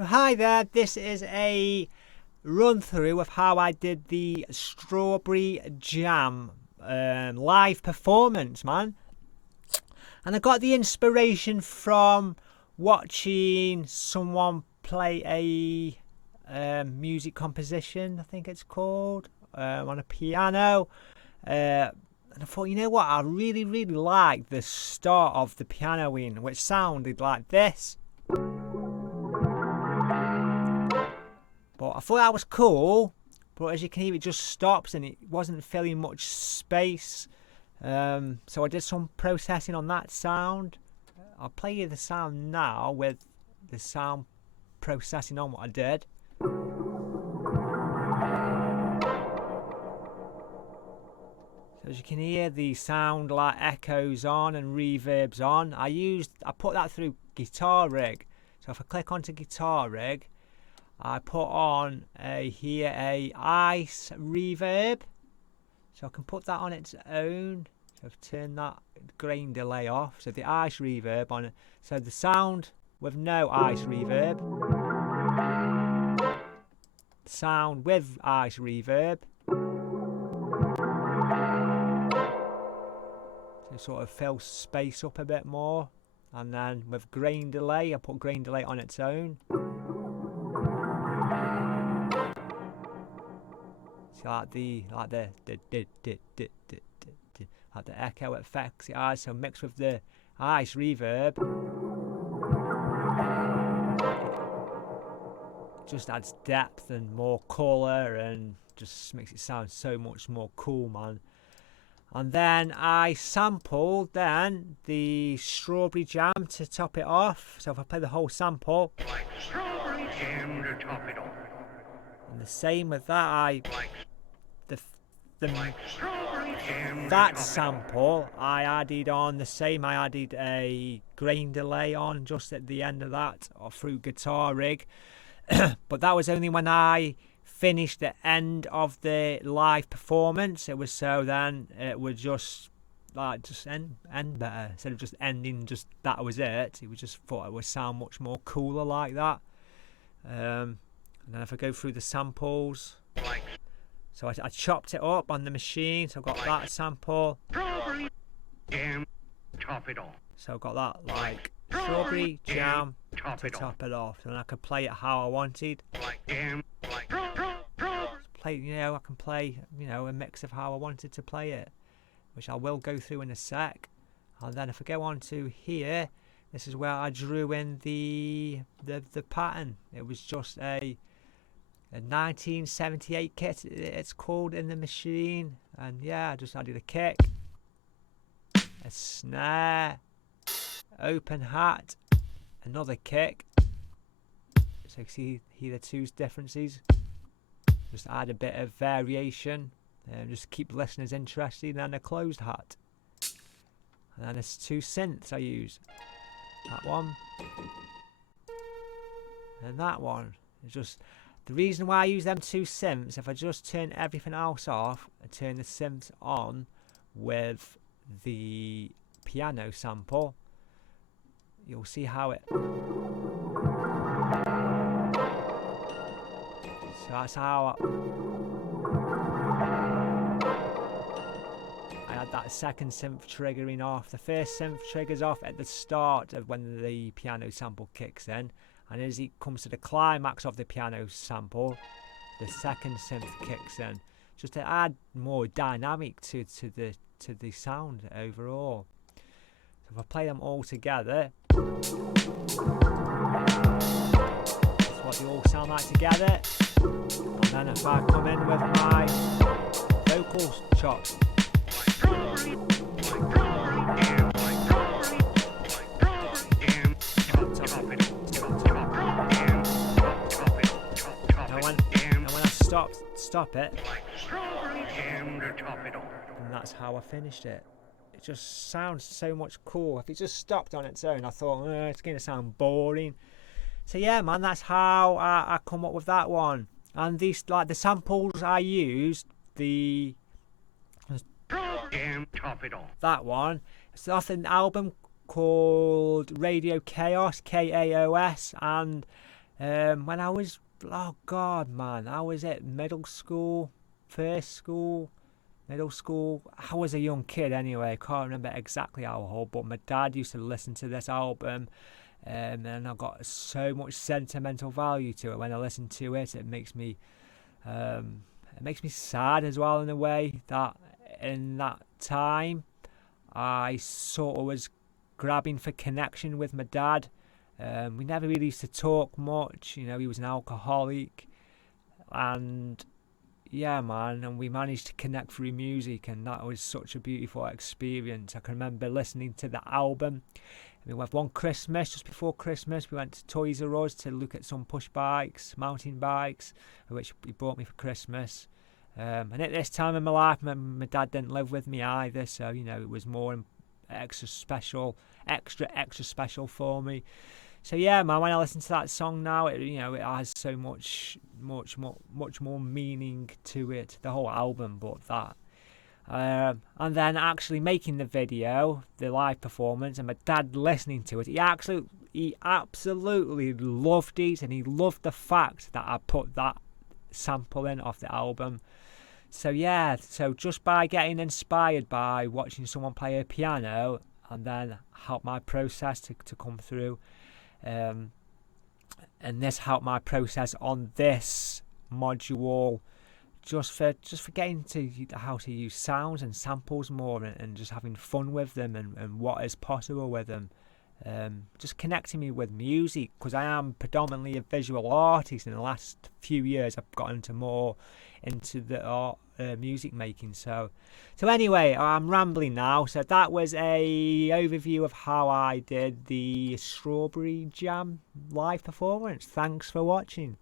So hi there, this is a run through of how I did the Strawberry Jam live performance, man. And I got the inspiration from watching someone play a music composition, I think it's called, on a piano. And I thought, you know what, I really liked the start of the pianoing, which sounded like this. But I thought that was cool, but as you can hear, it just stops and it wasn't filling much space. So I did some processing on that sound. I'll play you the sound now with the sound processing on what I did. So as you can hear, the sound like echoes on and reverbs on. I put that through Guitar Rig. So if I click onto Guitar Rig, I put on a ice reverb, so I can put that on its own. So I've turned that grain delay off, so the ice reverb on it. So the sound with no ice reverb, sound with ice reverb. So sort of fill space up a bit more, and then with grain delay, I put grain delay on its own. So like the echo effects it has, so mixed with the ice reverb, just adds depth and more colour and just makes it sound so much more cool, man. And then I sampled then the Strawberry Jam to top it off. So if I play the whole sample, Strawberry Jam to top it off. And the same with that, that sample I added on the same. I added a grain delay on just at the end of that, or through Guitar Rig. But that was only when I finished the end of the live performance. It was so then it would just end better instead of just ending. Just that was it. It was just thought it would sound much more cooler like that. And then if I go through the samples, so I chopped it up on the machine, so I've got that sample. Strawberry Jam, top it off. So I've got that like Strawberry Jam to top it off, and I could play it how I wanted. Play, I can play, a mix of how I wanted to play it, which I will go through in a sec. And then if I go on to here, this is where I drew in the pattern. It was just a 1978 kit, it's called, in the machine. And yeah, I just added a kick, a snare, open hat, another kick. So you can see here the two differences. Just add a bit of variation and just keep listeners interested. And then a closed hat. And then there's two synths I use. That one and that one. It's just the reason why I use them two synths. If I just turn everything else off and turn the synths on with the piano sample, you'll see how it. So that's how I had that second synth triggering off. The first synth triggers off at the start of when the piano sample kicks in, and as it comes to the climax of the piano sample, the second synth kicks in, just to add more dynamic to the sound overall. So if I play them all together, that's what they all sound like together. And then if I come in with my vocals chops, and when I stop it, and that's how I finished it. It just sounds so much cool. If it just stopped on its own, I thought, it's going to sound boring. So yeah, man, that's how I come up with that one. And these, like the samples I used, that one, it's off an album called Radio Chaos, Kaos, and When I was, oh God, man, I was at middle school, first school, middle school. I was a young kid anyway. I can't remember exactly how old, but my dad used to listen to this album, and I got so much sentimental value to it. When I listen to it, it makes me sad as well, in a way that in that time I sort of was grabbing for connection with my dad. We never really used to talk much. You know, he was an alcoholic, and yeah, man, and we managed to connect through music, and that was such a beautiful experience. I can remember listening to the album. We went one Christmas, just before Christmas, we went to Toys R Us to look at some push bikes, mountain bikes, which he bought me for Christmas. And at this time in my life, my dad didn't live with me either, so you know it was more extra special for me. So yeah, man, when I listen to that song now, it has so much more meaning to it, the whole album. But that, and then actually making the video, the live performance, and my dad listening to it, he absolutely loved it, and he loved the fact that I put that sample in off the album. So yeah, so just by getting inspired by watching someone play a piano, and then help my process to come through. And this helped my process on this module, just for getting to how to use sounds and samples more, and just having fun with them, and what is possible with them. Just connecting me with music, because I am predominantly a visual artist. In the last few years I've got more into the art, music making. So anyway, I'm rambling now. So that was a overview of how I did the Strawberry Jam live performance. Thanks for watching.